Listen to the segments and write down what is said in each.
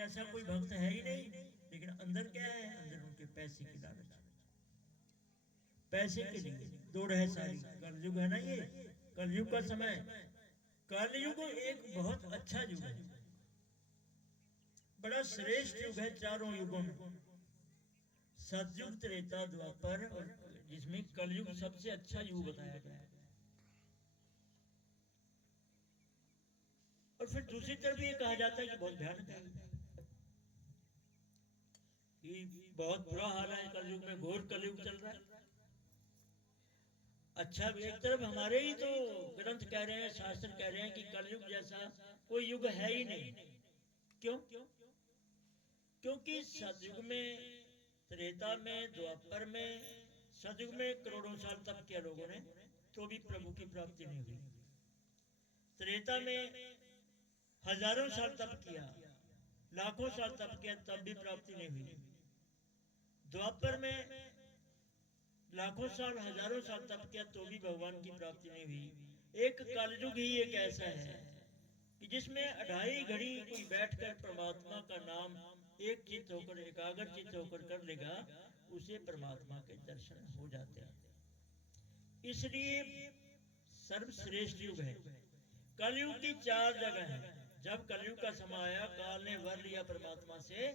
ऐसा कोई भक्त है ही नहीं। लेकिन अंदर क्या है, अंदर उनके पैसे की लालच, पैसे के लिए दौड़ है सारी। कलयुग है ना ये, कलयुग का समय। कलयुग एक बहुत अच्छा युग है, बड़ा श्रेष्ठ युग है चारों युगों में। सतयुग, त्रेता, द्वापर, और जिसमें कलयुग सबसे अच्छा युग बताया गया है। और फिर दूसरी तरफ ये कहा जाता है कि बहुत भयानक है, कि बहुत बुरा हाल है कलयुग में, घोर कलयुग चल रहा है। अच्छा, एक तरफ हमारे ही तो ग्रंथ कह रहे हैं, शास्त्र कह रहे हैं कि कलयुग जैसा कोई युग है ही नहीं। क्यों? क्योंकि सतयुग में, त्रेता में, द्वापर में, सतयुग में करोड़ों साल तप किया लोगों ने, तो भी प्रभु की प्राप्ति नहीं हुई। त्रेता में हजारों साल तप किया, लाखों साल तप किया, तब भी प्राप्ति नहीं हुई। द्वापर में लाखों साल, हजारों साल तप किया, तो भी भगवान की प्राप्ति नहीं हुई। एक कलयुग ही एक ऐसा है कि जिसमें अढ़ाई घड़ी कोई बैठकर परमात्मा का नाम एक चित्त होकर, एकाग्र चित्त होकर कर लेगा, उसे परमात्मा के दर्शन हो जाते हैं। इसलिए सर्वश्रेष्ठ युग है। कलयुग की चार जगह है। जब कलयुग का समय आया, काल ने वर लिया परमात्मा से,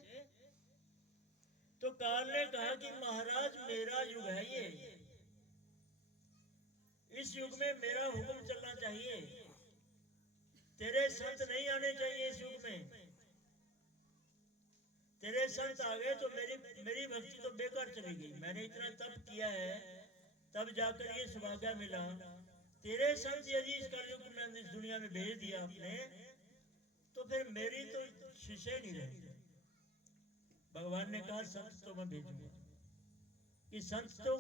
तो काल ने कहा कि महाराज मेरा युग है ये, इस युग में मेरा हुक्म चलना चाहिए, तेरे संत नहीं आने चाहिए इस युग में। तेरे संत आ गए तो मेरी मेरी भक्ति तो बेकार चली गई। मैंने इतना तप किया है, तब जाकर ये सौभाग्य मिला। तेरे संत यदि इस कलयुग में, इस दुनिया में भेज दिया आपने, तो फिर मेरी तो शिष्य नहीं रहे। भगवान ने कहा संत तो मैं भेजूंगा, कि संत तो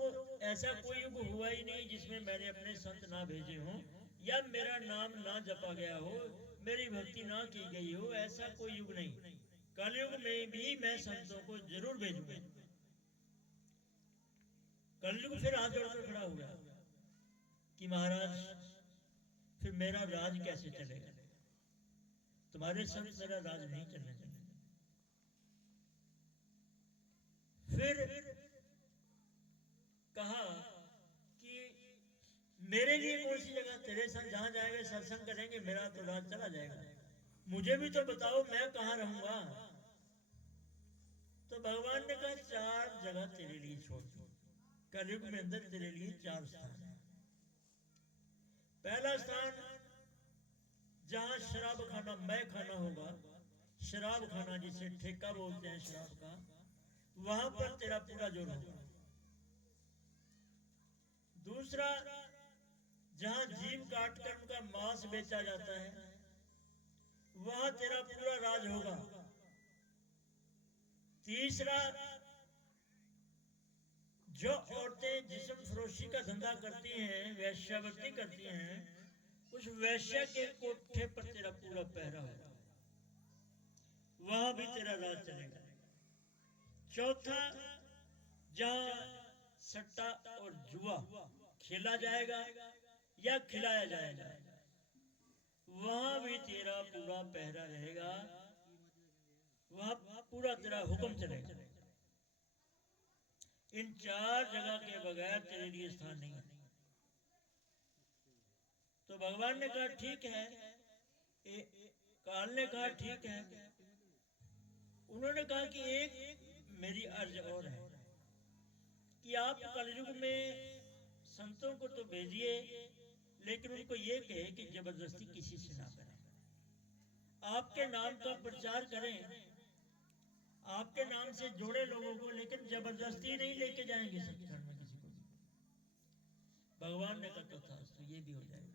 ऐसा कोई युग हुआ ही नहीं जिसमें मैंने अपने संत ना भेजे हों, या मेरा नाम ना जपा गया हो, मेरी भक्ति ना की गई हो। ऐसा कोई युग नहीं। कलयुग में भी मैं संतों को जरूर भेजूंगा। कलयुग फिर हाथ जोड़कर खड़ा हुआ कि महाराज फिर मेरा राज कैसे चलेगा, तुम्हारे संत मेरा राज नहीं चलने देंगे। फिर कहा कि मेरे लिए कौन सी जगह, तेरे संग जहां जाएंगे सत्संग करेंगे, मेरा तो राज चला जाएगा। मुझे भी तो बताओ मैं कहां रहूंगा। तो भगवान ने कहा चार जगह तेरे लिए छोड़ दी। कलयुग में अंदर तेरे लिए चार स्थान है। पहला स्थान जहां शराब खाना, मैं खाना होगा, शराब खाना जिसे ठेका बोलते हैं शराब का, वहां पर तेरा पूरा जोर होगा। दूसरा, जहां जीव काट कर उनका मांस बेचा जाता है, वहां तेरा पूरा राज होगा। तीसरा, जो औरतें जिस्म फरोशी का धंधा करती हैं, वैश्यावृत्ति करती हैं, उस वैश्य के कोठे पर तेरा पूरा पहरा होगा, वहां भी तेरा राज चलेगा। चौथा, जहां सट्टा और जुआ खेला जाएगा या खिलाया जाएगा, वहां भी तेरा पूरा पहरा रहेगा, वहां पूरा तेरा हुक्म चलेगा। इन चार जगह के बगैर तेरे लिए स्थान नहीं है। तो भगवान ने कहा ठीक है, काल ने कहा ठीक है। उन्होंने कहा कि एक मेरी अर्ज और है कि आप कलयुग में संतों को तो भेजिए, लेकिन उनको ये कहे कि जबरदस्ती किसी से ना करें, आपके नाम का प्रचार करें, आपके नाम से जोड़े लोगों को, लेकिन जबरदस्ती नहीं लेके जाएंगे सत्संग में किसी को भी। भगवान ने कहा तो था, तो ये भी हो जाएगा।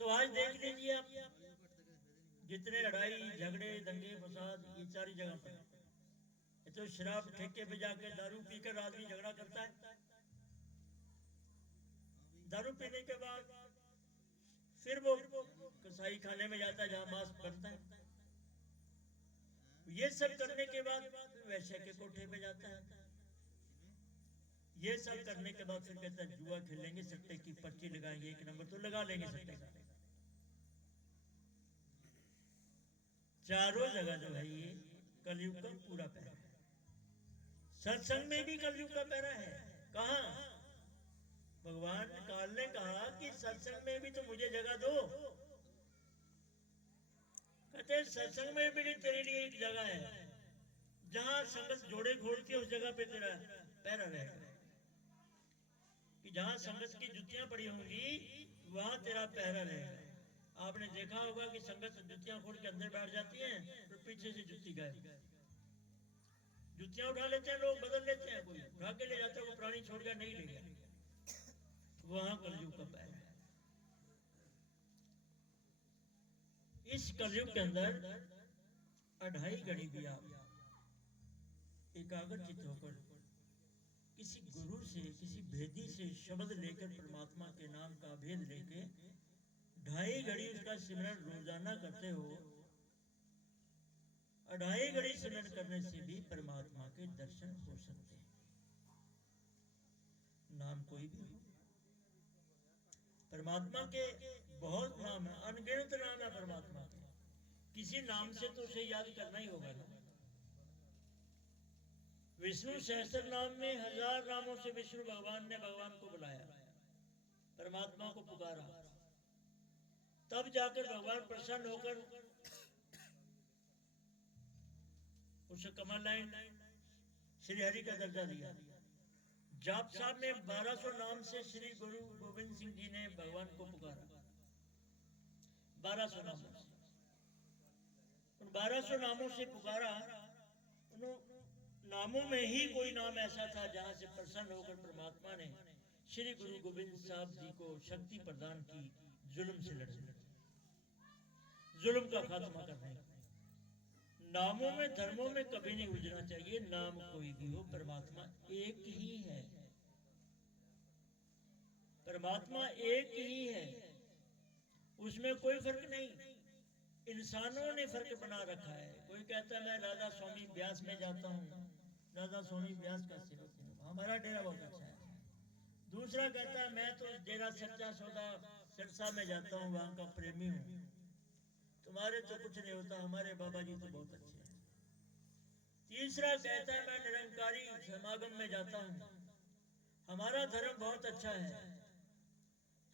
तो आज देख लीजिए आप, जितने लड़ाई झगड़े दंगे फसाद ये सारी जगह पर, ये तो शराब ठेके पे जाकर दारू पीकर आदमी झगड़ा करता है, दारू पीने के बाद फिर वो कसाई खाने में जाता है जहां मांस बनता है, ये सब करने के बाद वैश्य के कोठे पे जाता है, ये सब करने के बाद फिर कहता है जुआ खेलेंगे, सट्टे की पर्ची लगाएंगे, एक नंबर तो लगा लेंगे सट्टे का। चारों जगह जो है ये कलयुग का पूरा पहरा है। सत्संग में भी कलयुग का पहरा है। कहाँ? भगवान काल ने कहा कि सत्संग में भी तो मुझे जगह दो। कहते सत्संग में भी तेरे लिए एक जगह है, जहां संगत जोड़े घोड़ती है उस जगह पे तेरा पहरा रहेगा। कि जहां संगत की जुतियां पड़ी होंगी वहां तेरा पहरा रहेगा। आपने देखा होगा कि संगत जुतियां खोल के अंदर बैठ जाती हैं तो पीछे से जुती गायब। जुतियां उठा लेते हैं लोग, बदल लेते हैं, कोई उठा के ले जाता है, वो प्राणी छोड़ गया नहीं ले गया। वहां कलयुग का पहरा है। इस कलयुग के अंदर 2.5 घड़ी भी आप एकाग्रचित होकर किसी गुरु से, किसी भेदी से शब्द लेकर, परमात्मा के नाम का भेद लेके 2.5 घड़ी उसका सिमरन रोजाना करते हो। 2.5 घड़ी सिमरन करने से भी परमात्मा के दर्शन हो सकते हैं। नाम कोई भी हो, परमात्मा के बहुत नाम है, अनगिनत नाम है परमात्मा के। किसी नाम से तो उसे याद करना ही होगा ना। विष्णु सहस्त्र नाम में 1000 नामों से विष्णु भगवान ने भगवान को बुलाया, परमात्मा को पुकारा, तब जाकर भगवान प्रसन्न होकर उसे कमल लाइन श्री हरि का दर्जा दिया। जाप साहब में 1200 नाम से श्री गुरु गोविंद सिंह जी ने भगवान को पुकारा, 1200 नामों से। उन 1200 नामों से पुकारा। उन नामों में ही कोई नाम ऐसा था जहां से प्रसन्न होकर परमात्मा ने श्री गुरु गोविंद साहब जी को शक्ति प्रदान की जुल्म से लड़ने, जुल्म का खात्मा करने। नामों में, धर्मों में कभी नहीं उलझना चाहिए। नाम कोई भी हो, परमात्मा एक ही है। परमात्मा एक ही है, उसमें कोई फर्क नहीं। इंसानों ने फर्क बना रखा है। कोई कहता है मैं राधा स्वामी ब्यास में जाता हूँ, राधा स्वामी ब्यास का सेवक हूँ, हमारा डेरा बहुत अच्छा है। दूसरा कहता है मैं तो डेरा सच्चा सौदा सिरसा में जाता हूँ, वहां का प्रेमी हूँ। तुम्हारे तो कुछ नहीं होता, हमारे बाबा जी तो बहुत अच्छे हैं। तीसरा कहता है मैं निरंकारी समागम में जाता हूँ, हमारा धर्म बहुत अच्छा है।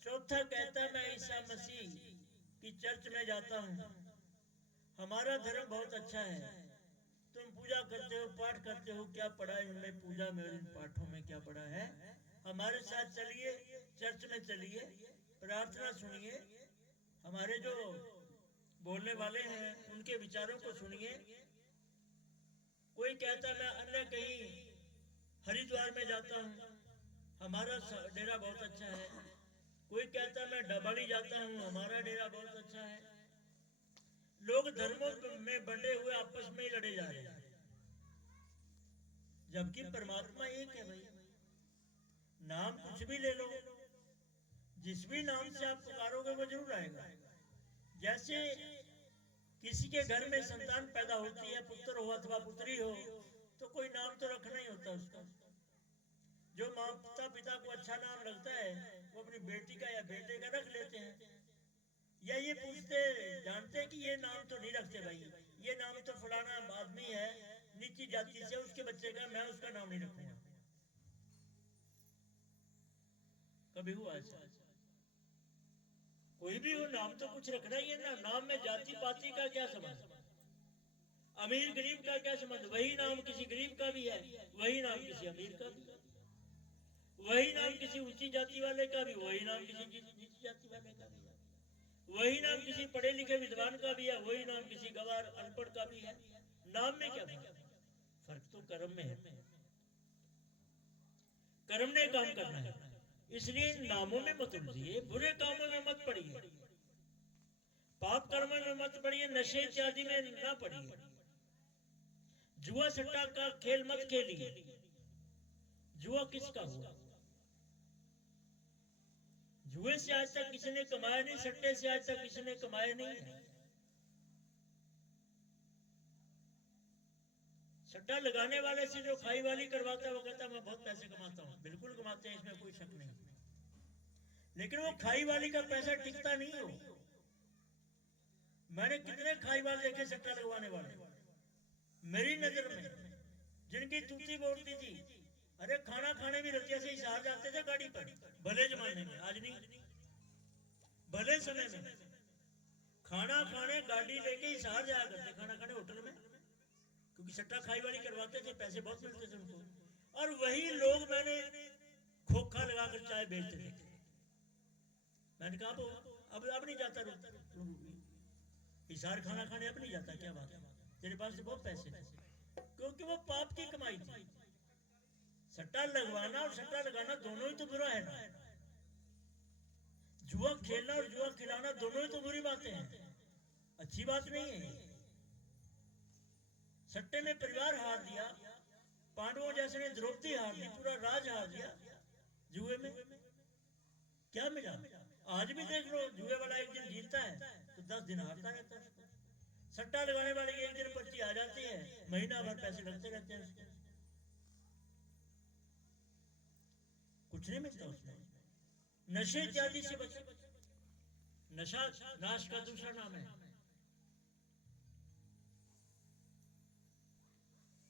चौथा कहता है मैं ईसा मसीह की चर्च में जाता हूँ, हमारा धर्म बहुत अच्छा है। तुम पूजा करते हो, पाठ करते हो, क्या पढ़ा इनमें पूजा में और इन पाठों में क्या पढ़ा है? हमारे साथ चलिए, चर्च में चलिए, प्रार्थना सुनिए, हमारे जो बोलने वाले हैं उनके विचारों को सुनिए। कोई कहता है मैं अन्य कहीं हरिद्वार में जाता हूँ, हमारा डेरा बहुत अच्छा है। कोई कहता है मैं डबाड़ी जाता हूँ, हमारा डेरा बहुत अच्छा है। लोग धर्मों में बंटे हुए आपस में ही लड़े जा रहे हैं, जबकि परमात्मा एक है। भाई नाम कुछ भी ले लो, जिस भी नाम से आप पुकारोगे वो जरूर आएगा। जैसे किसी के घर में संतान पैदा होती है, पुत्र हो अथवा पुत्री हो, तो कोई नाम तो रखना ही होता है उसका। जो माता पिता को अच्छा नाम लगता है वो अपनी बेटी का या बेटे का रख लेते हैं, या ये पूछते जानते हैं कि ये नाम तो नहीं रखते भाई, ये नाम तो फलाना आदमी है नीची जाति से, उसके बच्चे का, मैं उसका नाम नहीं रखूंगा। कभी हुआ ऐसा? कोई भी हो, नाम तो कुछ रखना ही है ना। नाम में जाति पाति का क्या संबंध, अमीर गरीब का क्या संबंध? वही नाम किसी गरीब का भी है, वही नाम किसी अमीर का भी है, वही नाम किसी ऊंची जाति वाले का भी, वही नाम किसी नीची जाति वाले का भी है, वही नाम किसी पढ़े लिखे विद्वान का भी है, वही नाम किसी गवार अनपढ़ का भी है। नाम में क्या फर्क? फर्क तो कर्म में है। कर्म ने काम करना है, इसलिए नामों में मत उलझिए, बुरे कामों में मत पड़िए, पाप कर्मों में मत पड़िए, नशे इत्यादि में न पड़िए, जुआ सट्टा का खेल मत खेलिए। जुआ किसका हुआ? जुए से आज तक किसी ने कमाया नहीं, सट्टे से आज तक किसी ने कमाया नहीं है। सट्टा लगाने वाले से जो खाई वाली करवाता है वो कहता है मैं बहुत पैसे कमाता हूँ। बिल्कुल कमाते हैं, इसमें कोई शक नहीं, लेकिन वो खाई वाली का पैसा टिकता नहीं हो। मैंने कितने खाईवाल देखे सट्टा लगवाने वाले मेरी नजर में, जिनकी तूती बोलती थी। अरे खाना खाने भी रतिया से हिसार जाते थे गाड़ी पर, भले जमाने में, आज नहीं, भले समय में खाना खाने गाड़ी लेके हिसार जाया करते, खाना खाने होटल में, क्योंकि सट्टा खाई वाली करवाते थे, पैसे बहुत मिलते थे उनको। और वही लोग मैंने खोखा लगाकर चाय बेचते थे। मैंने कहा अब नहीं जाता हिसार खाना खाने, अब नहीं जाता, क्या बात है, तेरे पास तो बहुत पैसे थे, क्योंकि वो पाप की कमाई थी। सट्टा लगवाना और सट्टा लगाना दोनों ही तो बुरा है ना। जुआ खेलना और जुआ खिलाना दोनों ही तो बुरी बातें हैं, अच्छी बात नहीं है। सट्टे में परिवार हार दिया, पांडवों जैसे ने द्रौपदी हार दी, पूरा राज हार दिया। जुए में क्या मिला? आज भी देख लो, जुए वाला एक दिन जीतता है तो 10 दिन हारता रहता है। सट्टा लगाने वाले की एक दिन पर्ची आ जाती है, महीना भर पैसे लगते रहते हैं उसके, कुछ नहीं मिलता उसमें। नशे इत्यादि से बचे। नशा नाश का दूसरा नाम है।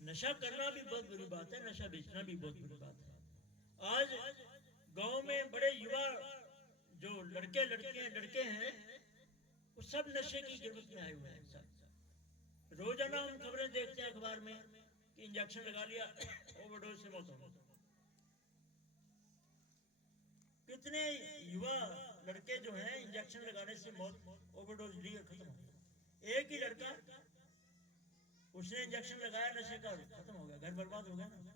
नशा करना भी बहुत बुरी बात है, नशा बेचना भी बहुत बुरी बात है। आज गांव में बड़े युवा जो लड़के हैं, वो सब नशे की गिरफ्त में आए हुए हैं। सब रोजाना हम खबरें देखते हैं अखबार में कि इंजेक्शन लगा लिया, ओवरडोज से मौत हो गई। कितने युवा लड़के जो हैं इंजेक्शन लगाने से मौत, ओवरडोज लिए खत्म हो गया। एक ही लड़का, उसने इंजेक्शन लगाया नशे का, खत्म हो गया, घर बर्बाद हो गया ना,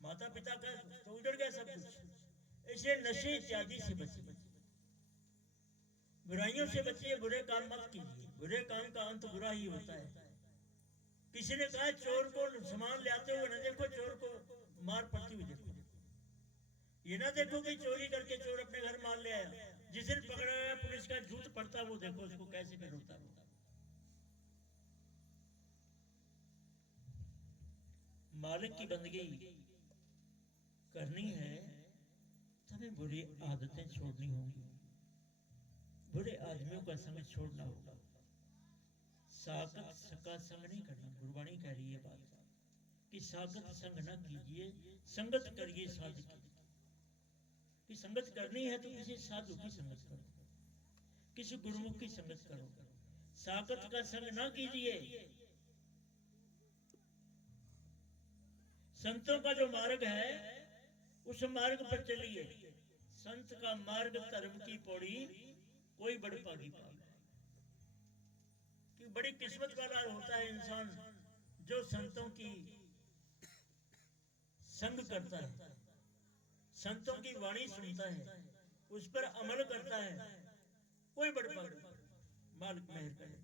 माता पिता का तो उजड़ गया सब कुछ। इसलिए नशे इत्यादि से बचिए, बुराइयों से बचिए, बुरे काम मत कीजिए, बुरे काम का अंत बुरा ही होता है। किसी ने कहा चोर को सामान ले आते हुए न देखो, चोर को मार पड़ती हुई देखो। ये ना देखो कि चोरी करके चोर अपने घर मार ले आया, जिस दिन पकड़ा गया पुलिस का जूत पड़ता, वो देखो उसको कैसे फिर होता। मालिक की बंदगी करनी है तो हमें बुरी आदतें छोड़नी होंगी, बुरे आदमियों का संग छोड़ना होगा। साकत का संग नहीं करना। गुरबाणी कह रही है बात कि साकत संग न कीजिए, संगत करिए साधु की। कि संगत करनी है तो किसी साधु की संगत करो, किसी गुरुमुख की संगत करो, साकत का संग ना कीजिए। संतों का जो मार्ग है उस मार्ग पर चलिए। संत का मार्ग धर्म की पौड़ी, कोई बड़ पागी पाई। कि बड़ी किस्मत वाला होता है इंसान जो संतों की संग करता है, संतों की वाणी सुनता है, उस पर अमल करता है, कोई बड़ पागी मालिक मेहर करे।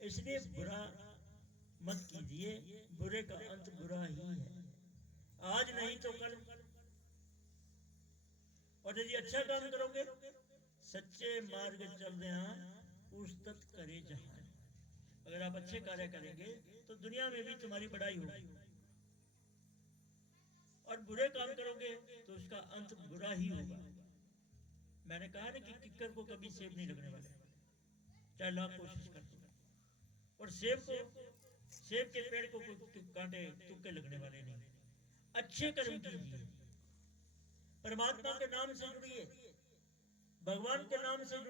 इसलिए बुरा मत कीजिए, बुरे का अंत बुरा ही है, आज नहीं तो कल। और यदि अच्छा काम करोगे, सच्चे मार्ग चल रहे पुस्तक करे जहां। अगर आप अच्छे कार्य करेंगे तो दुनिया में भी तुम्हारी बड़ाई होगी, और बुरे काम करोगे तो उसका अंत बुरा ही होगा। मैंने कहा ना कि किक्कर को कभी सेब नहीं लगने वाले, चाहे लाख कोशिश कर दो। और सेब के पेड़ को कांटे तुक्के लगने वाले नहीं। अच्छे कर्म कीजिए, परमात्मा के नाम से जुड़िए, भगवान के नाम से जुड़िए।